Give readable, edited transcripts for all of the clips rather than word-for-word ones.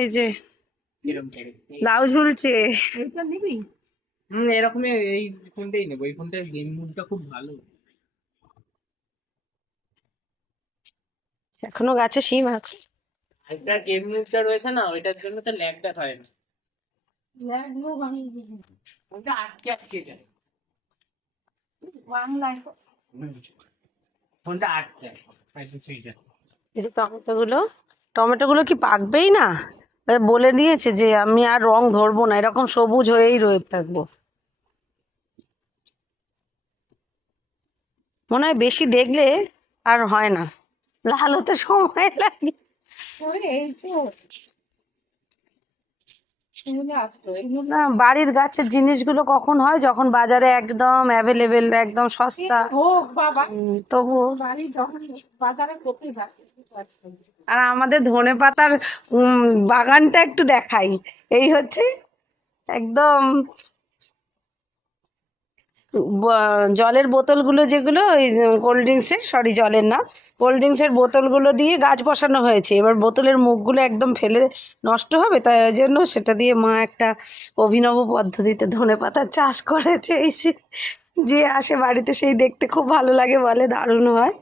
এই যে লাউ ঝুলছে। এটা নিবি? এরকমই এই ফোনটাই নেবো, এই ফোনটার গেম মুডটা খুব ভালো। এখনো গাছে শিম আছে। একটা গেম মুডটা রয়েছে না, ওইটার জন্য তো ল্যাগটা হয় না, ওটা আটকে আটকে যায়। ফোনটা আটকে যায়। এই যে টমেটো গুলো কি পাকবেই না? বলে দিয়েছে যে আমি আর রং ধরবো না, এরকম সবুজ হয়েই রয়ে থাকবো। মনে হয় বেশি দেখলে আর হয় না, লাল হতে সময় লাগে। না, বাড়ির গাছের জিনিসগুলো কখন হয়, যখন বাজারে একদম অ্যাভেলেবেল, একদম সস্তা তবুও। আর আমাদের ধনেপাতার বাগানটা একটু দেখাই। এই হচ্ছে একদম জলের বোতলগুলো, যেগুলো ওই কোল্ড ড্রিঙ্কসের, সরি জলের না, কোল্ড ড্রিঙ্কসের বোতলগুলো দিয়ে গাছ বসানো হয়েছে। এবার বোতলের মুখগুলো একদম ফেলে নষ্ট হবে, তাই ওই জন্য সেটা দিয়ে মা একটা অভিনব পদ্ধতিতে ধনেপাতার চাষ করেছে। এই যে আসে বাড়িতে সেই দেখতে খুব ভালো লাগে, বলে দারুণ হয়।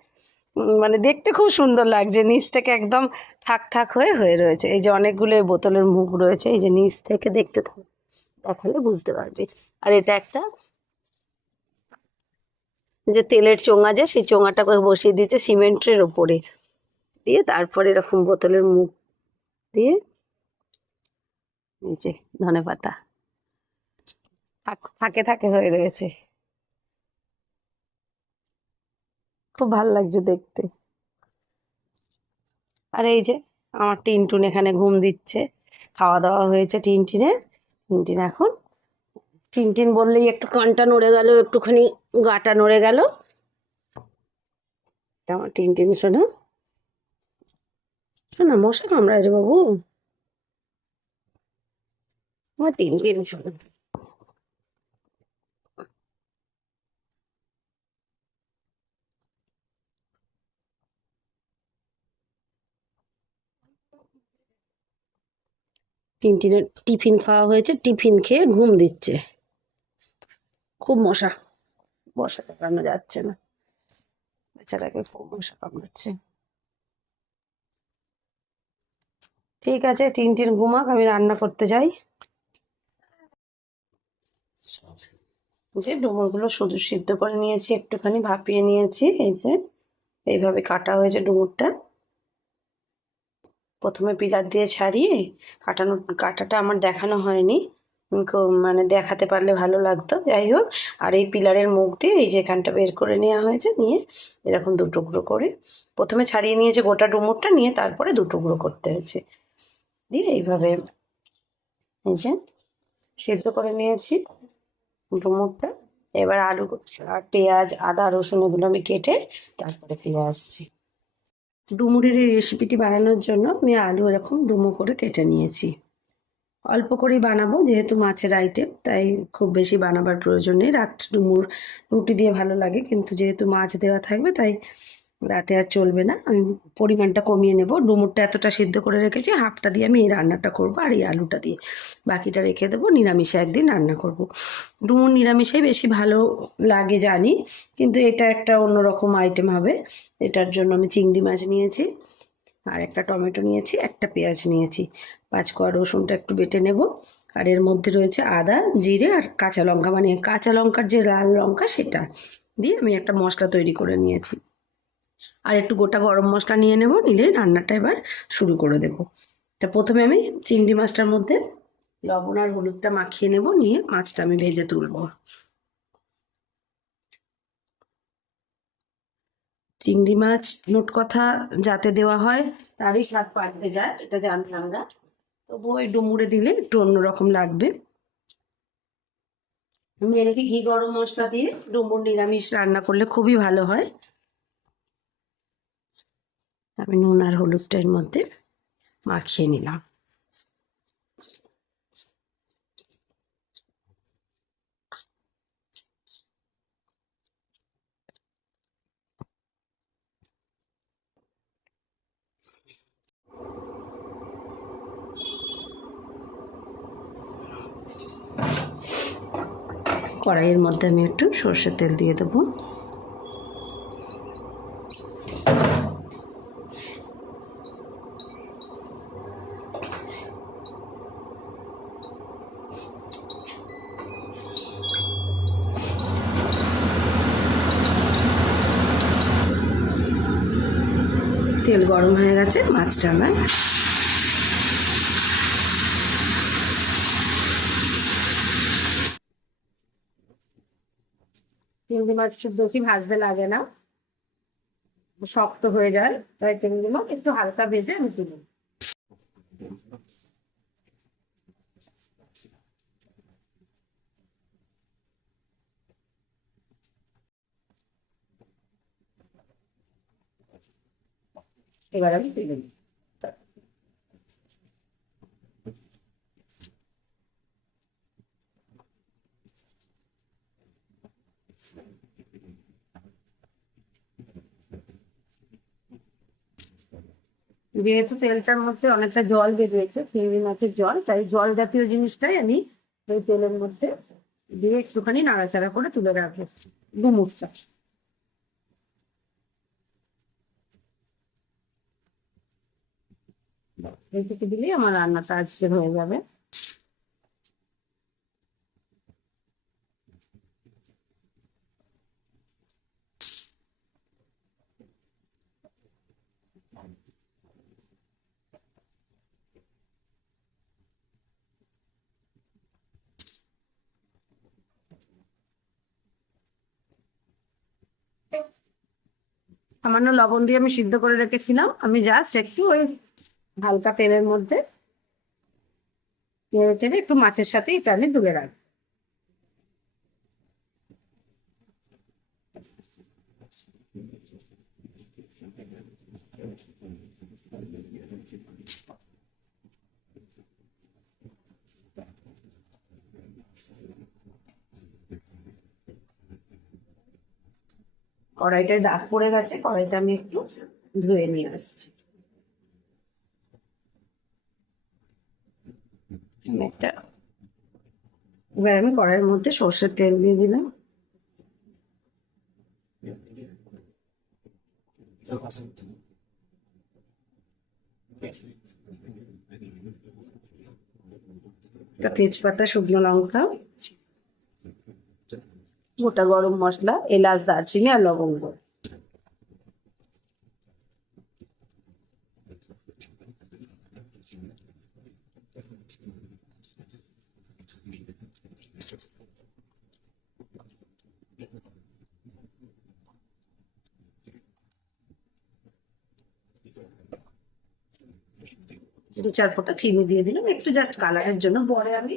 মানে দেখতে খুব সুন্দর লাগছে, নিচ থেকে একদম থাক থাক হয়ে হয়ে রয়েছে। এই যে অনেকগুলো বোতলের মুখ রয়েছে, এই যে নিচ থেকে দেখতে দেখালে বুঝতে পারবে। আর এটা একটা যে তেলের চোঙা, যে সেই চোঙাটা বসিয়ে দিয়েছে সিমেন্টের ওপরে, দিয়ে তারপরে এরকম বোতলের মুখ দিয়ে নিচে ধনেপাতা থাকে থাকে হয়ে রয়েছে। খুব ভালো লাগছে দেখতে। আর এই যে আমার টিনটুন এখানে ঘুম দিচ্ছে, খাওয়া দাওয়া হয়েছে টিনটিনের। টিনটিন এখন, টিনটিন বললেই একটু কানটা নড়ে গেল, একটুখানি গাটা নড়ে গেল। আমার টিনটিন শোনা, শোনা মশা কামড়ায় রে বাবু, আমার টিনটিন শোনা। টিনটিনের টিফিন খাওয়া হয়েছে, টিফিন খেয়ে ঘুম দিচ্ছে। খুব মশা, মশা কামড়ানো যাচ্ছে না, বেচারাকে খুব মশা কামড়াচ্ছে। ঠিক আছে, টিনটিন ঘুমাক, আমি রান্না করতে যাই। যে ডুমুরগুলো শুধু সিদ্ধ করে নিয়েছি, একটুখানি ভাপিয়ে নিয়েছি। এই যে এইভাবে কাটা হয়েছে ডুমুরটা, প্রথমে পিলার দিয়ে ছাড়িয়ে কাটাটা আমার দেখানো হয়নি, মানে দেখাতে পারলে ভালো লাগতো, যাই হোক। আর এই পিলারের মুখ দিয়ে এই যে এখানটা বের করে নেওয়া হয়েছে, নিয়ে এরকম দুটুকরো করে প্রথমে ছাড়িয়ে নিয়েছে গোটা ডুমুরটা, নিয়ে তারপরে দুটুকরো করতে হয়েছে, দিয়ে এইভাবে এই যে সিদ্ধ করে নিয়েছি ডুমুরটা। এবার আলু আর পেঁয়াজ, আদা, রসুন এগুলো আমি কেটে তারপরে ফিরে আসছি। ডুমুরের এই রেসিপিটি বানানোর জন্য আমি আলু এরকম ডুমো করে কেটে নিয়েছি। অল্প করেই বানাবো, যেহেতু মাছের আইটেম, তাই খুব বেশি বানাবার প্রয়োজন নেই। রাত্রে ডুমুর রুটি দিয়ে ভালো লাগে, কিন্তু যেহেতু মাছ দেওয়া থাকবে তাই রাতে আর চলবে না, আমি পরিমাণটা কমিয়ে নেব। ডুমুরটা এতটা সিদ্ধ করে রেখেছি, হাফটা দিয়ে আমি এই রান্নাটা করবো, আর এই আলুটা দিয়ে বাকিটা রেখে দেবো, নিরামিষে একদিন রান্না করব। ডুমুর নিরামিষেই বেশি ভালো লাগে জানি, কিন্তু এটা একটা অন্যরকম আইটেম হবে। এটার জন্য আমি চিংড়ি মাছ নিয়েছি, আর একটা টমেটো নিয়েছি, একটা পেঁয়াজ নিয়েছি, 5 কোয়া রসুনটা একটু বেটে নেব। আর এর মধ্যে রয়েছে আদা, জিরে আর কাঁচা লঙ্কা, মানে কাঁচা লঙ্কার যে লাল লঙ্কা সেটা দিয়ে আমি একটা মশলা তৈরি করে নিয়েছি। আর একটু গোটা গরম মশলা নিয়ে নেব, নিলে রান্নাটা এবার শুরু করে দেব। তা প্রথমে আমি চিংড়ি মাছটার মধ্যে লবণ আর হলুদটা মাখিয়ে নেব, নিয়ে মাছটা আমি ভেজে তুলব। চিংড়ি মাছ মোট কথা যাতে দেওয়া হয় তারই স্বাদ পাল্টে যায়, এটা জানতাম না, তবু ওই ডুমুরে দিলে একটু অন্যরকম লাগবে। আমি এনাকে ঘি গরম মশলা দিয়ে ডুমুর নিরামিষ রান্না করলে খুবই ভালো হয়। আমি নুন আর হলুদটা এর মধ্যে মাখিয়ে নিলাম। কড়াইয়ের মধ্যে আমি একটু সর্ষের তেল দিয়ে দেবো। তেল গরম হয়ে গেছে, মাছটা আমার চিংড়ি মাছ খুব বেশি ভাজতে লাগে না, শক্ত হয়ে যায়, তাই চিংড়ি মাছ একটু হালকা ভেজে আমি তুলি। এবার আমি তুলে নিই। যেহেতু তেলটার মধ্যে অনেকটা জল বেরিয়েছে, চিংড়ি মাছের জল, তাই জল জাতীয় জিনিসটাই আমি ওই তেলের মধ্যে দিয়ে একটুখানি নাড়াচাড়া করে তুলে রাখবো ডুমুরটা। এইটুকু দিলেই আমার রান্নাটা আজকে হয়ে যাবে। সামান্য লবণ দিয়ে আমি সিদ্ধ করে রেখেছিলাম, আমি জাস্ট একটু ওই হালকা তেলের মধ্যে নেড়ে চেড়ে একটু মাছের সাথে এটা আমি তুলে রাখবো। কড়াইটায় দাগ পড়ে গেছে, কড়াইটা আমি একটু ধুয়ে নিয়ে আসছি। একটা এবার আমি কড়াইয়ের মধ্যে সর্ষের তেল দিয়ে দিলাম। একটা তেজপাতা, শুকনো লঙ্কা, গোটা গরম মশলা, এলাচ, দারচিনি আর লবঙ্গ। দু চার ফোঁটা চিনি দিয়ে দিলাম একটু জাস্ট কালারের জন্য, পরে আমি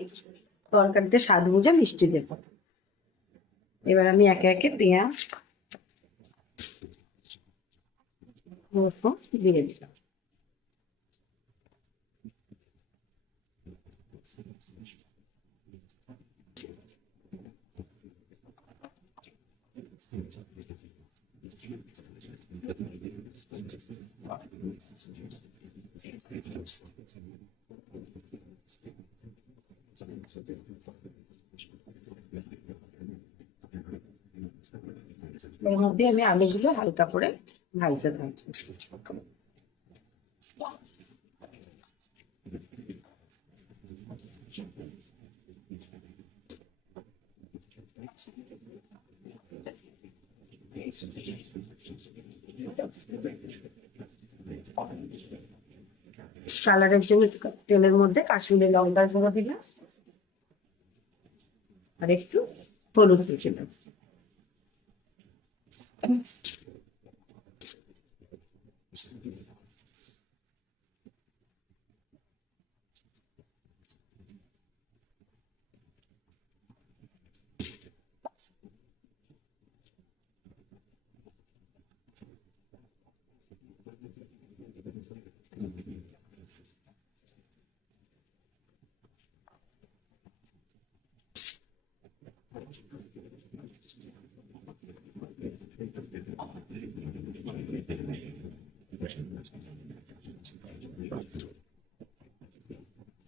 তরকারিতে স্বাদ বুঝে মিষ্টি দেবো। এবার আমি একে একে পেঁয়াজ দিয়ে দিলাম। এর মধ্যে আমি আলুগুলো হালকা করে ভাজতে থাকি। কালারের জন্য তেলের মধ্যে কাশ্মীরি লঙ্কার গুঁড়ো দিলাম আর একটু হলুদ দিলাম।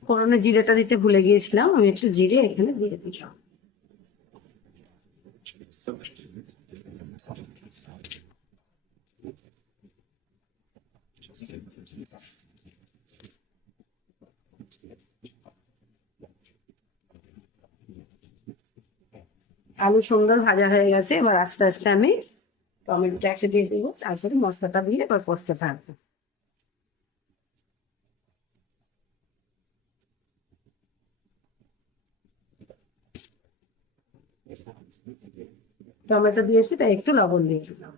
ফোড়নে জিরেটা দিতে ভুলে গিয়েছিলাম, আমি একটু জিরে এখানে দিয়ে দিলাম। আলু সুন্দর ভাজা হয়ে গেছে, এবার আস্তে আস্তে আমি টমেটোটা একটা দিয়ে দেবো, তারপরে মশলাটা দিয়ে এবার কষতে থাকবো। টমেটো দিয়েছি তাই একটু লবণ দিয়ে দিলাম।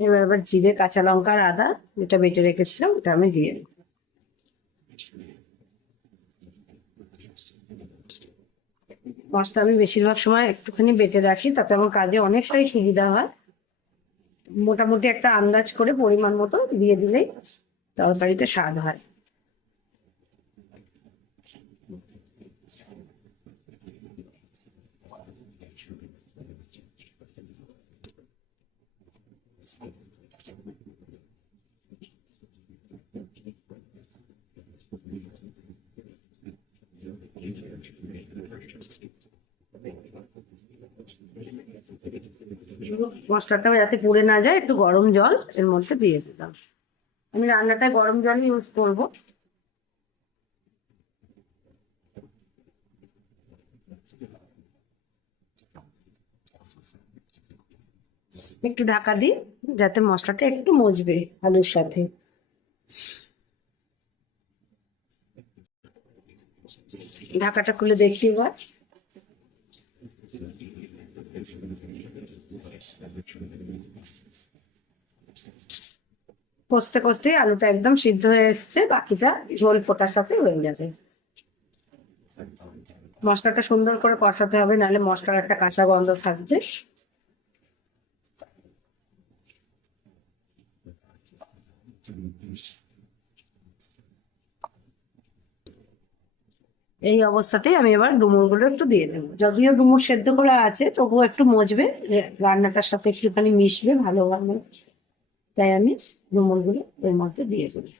এবার জিরে, কাঁচা লঙ্কা আর আদা যেটা বেটে রেখেছিলাম ওটা আমি দিয়ে দেবো। মশলা আমি বেশিরভাগ সময় একটুখানি বেটে রাখি, তাতে আমার কাজে অনেকটাই সুবিধা হয়। মোটামুটি একটা আন্দাজ করে পরিমাণ মতো দিয়ে দিলেই তরকারিতে স্বাদ হয়। মশলাটা যাতে পুড়ে না যায় একটু গরম জল এর মধ্যে দিয়ে দিলাম। আমি রান্নাটা গরম জল ইউজ করব। একটু ঢাকা দিই যাতে মশলাটা একটু মজবে আলুর সাথে। ঢাকাটা খুলে দেখি এবার। কষতে কষতে আলুটা একদম সিদ্ধ হয়ে এসছে, বাকিটা ঝোল ফোটার সাথে হয়ে যাবে। মশলাটা সুন্দর করে কষাতে হবে, নাহলে মশলার একটা কাঁচা গন্ধ থাকবে। এই অবস্থাতেই আমি এবার ডুমুরগুলো একটু দিয়ে দেবো। যদিও ডুমুর সেদ্ধ করা আছে তবুও একটু মজবে, রান্নাটার সাথে একটুখানি মিশবে ভালোভাবে, তাই আমি ডুমুরগুলো এর মধ্যে দিয়ে দেবো।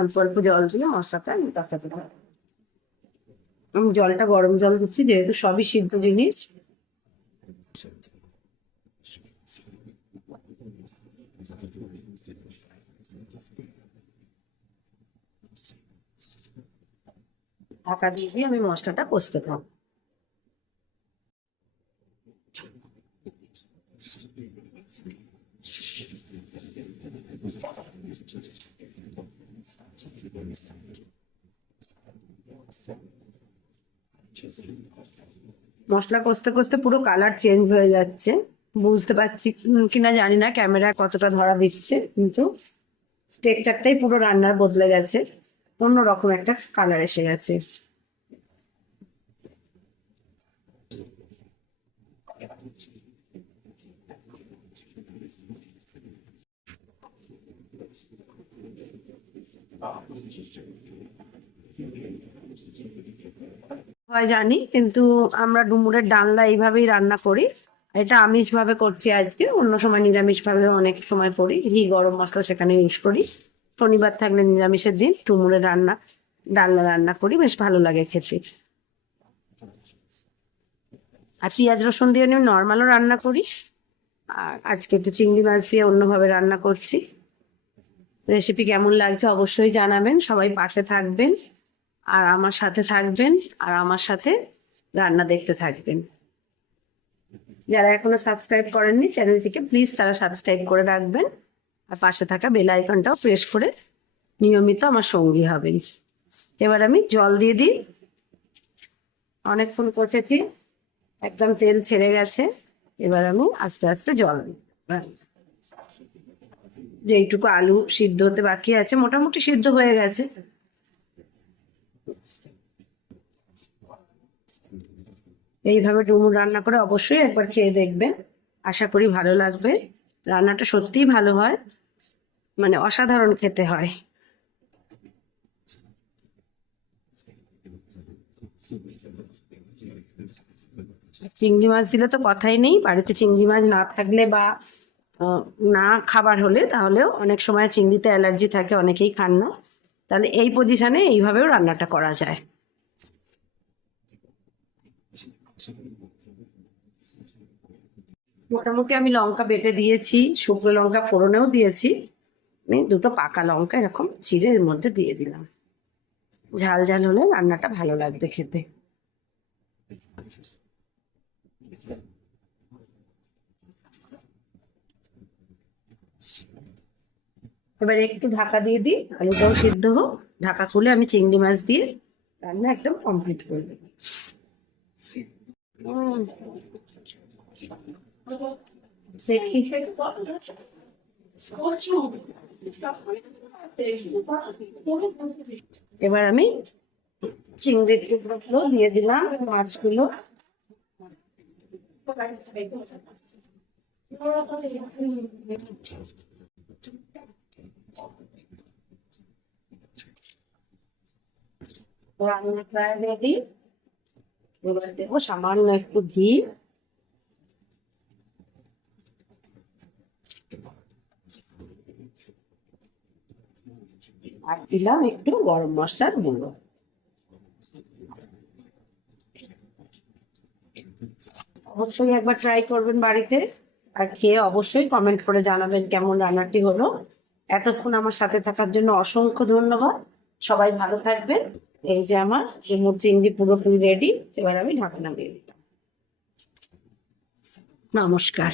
অল্প অল্প জল দিয়ে মশলাটা আমি কষাতে থাকবো। আমি জলটা গরম জল দিচ্ছি, যেহেতু সবই সিদ্ধ জিনিস। ঢাকা দিয়ে আমি মশলাটা কষতে থাকবো। মশলা কষতে কষতে পুরো কালার চেঞ্জ হয়ে যাচ্ছে, বুঝতে পারছি কিনা জানি না ক্যামেরায় কতটা ধরা দিচ্ছে, কিন্তু টেক্সচারটাই পুরো রান্নার বদলে গেছে, অন্যরকম একটা কালার এসে গেছে। হয় জানি, কিন্তু আমরা ডুমুরের ডালনা এইভাবেই রান্না করি। এটা আমিষ ভাবে করছি আজকে, অন্য সময় নিরামিষ ভাবে অনেক সময় করি, ঘি গরম মশলা সেখানে ইউজ করি। শনিবার থাকলে নিরামিষের দিন ডুমুরের ডালনা রান্না করি, বেশ ভালো লাগে খেতে। আর পেঁয়াজ রসুন দিয়ে আমি নর্মালও রান্না করি, আর আজকে একটু চিংড়ি মাছ দিয়ে অন্যভাবে রান্না করছি। রেসিপি কেমন লাগছে অবশ্যই জানাবেন, সবাই পাশে থাকবেন আর আমার সাথে থাকবেন, আর আমার সাথে রান্না দেখতে থাকবেন। যারা এখনো সাবস্ক্রাইব করেননি চ্যানেলটিকে প্লিজ তারা সাবস্ক্রাইব করে রাখবেন, আর পাশে থাকা বেল আইকনটাও প্রেস করে নিয়মিত আমার সঙ্গী হবেন। এবার আমি জল দিয়ে দিই। অনেকক্ষণ কষেছি, একদম তেল ছেড়ে গেছে। এবার আমি আস্তে আস্তে জল দিই। যেইটুকু আলু সিদ্ধ হতে বাকি আছে মোটামুটি সিদ্ধ হয়ে গেছে। এইভাবে ডুমুর রান্না করে অবশ্যই একবার খেয়ে দেখবেন, আশা করি ভালো লাগবে। রান্নাটা সত্যিই ভালো হয়, মানে অসাধারণ খেতে হয়। চিংড়ি মাছ দিলে তো কথাই নেই, বাড়িতে চিংড়ি মাছ না থাকলে বা আহ, না খাবার হলে তাহলেও অনেক সময় চিংড়িতে অ্যালার্জি থাকে, অনেকেই খান না, তাহলে এই পজিশনে এইভাবেও রান্নাটা করা যায়। মোটামুটি আমি লঙ্কা বেটে দিয়েছি, শুকনো লঙ্কা ফোড়নেও দিয়েছি, আমি দুটো পাকা লঙ্কা এরকম চিড়ে এর মধ্যে দিয়ে দিলাম। ঝাল ঝাল হলে রান্নাটা ভালো লাগবে খেতে। এবার একটু ঢাকা দিয়ে দিই, আলুটাও সিদ্ধ হোক। ঢাকা খুলে আমি চিংড়ি মাছ দিয়ে রান্না একদম কমপ্লিট করে দেবো। উম, দেখি। এবার আমি চিংড়ির টুকরোগুলো দিয়ে দিলাম, মাছগুলো। রান্না প্রায় রেডি। এবার দেবো সামান্য একটু ঘি, আর দিলাম একটু গরম মশলার গুঁড়ো। অবশ্যই একবার ট্রাই করবেন বাড়িতে, আর খেয়ে অবশ্যই কমেন্ট করে জানাবেন কেমন রান্নাটি হলো। এতক্ষণ আমার সাথে থাকার জন্য অসংখ্য ধন্যবাদ। সবাই ভালো থাকবেন। এই যে আমার ডুমুর চিংড়ি পুরোপুরি রেডি, এবার আমি ঢাকনা দিয়ে দিলাম। নমস্কার।